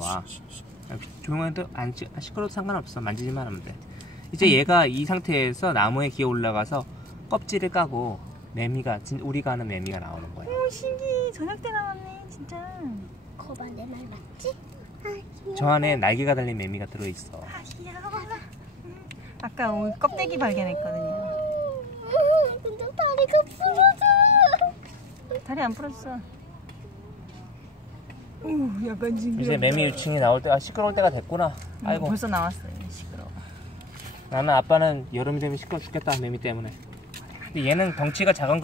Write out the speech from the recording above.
와. 조용해도 안 시끄러워도 상관없어. 만지지만 하면 돼. 이제 얘가 이 상태에서 나무에 기어 올라가서 껍질을 까고 매미가 우리가 아는 매미가 나오는 거야. 오 신기. 저녁 때 나왔네 진짜. 거봐 내 말 맞지? 아, 귀여워. 저 안에 날개가 달린 매미가 들어있어. 아 귀여워. 아까 오늘 껍데기 발견했거든요. 근데 다리가 부러져. 다리 안 부러졌어. 오 약간 징그러. 이제 매미 유충이 나올 때 시끄러울 때가 됐구나. 아이고. 벌써 나왔어요. 시끄러워. 나는 아빠는 여름이 되면 시끄러 죽겠다 매미 때문에. 근데 얘는 덩치가 작은 거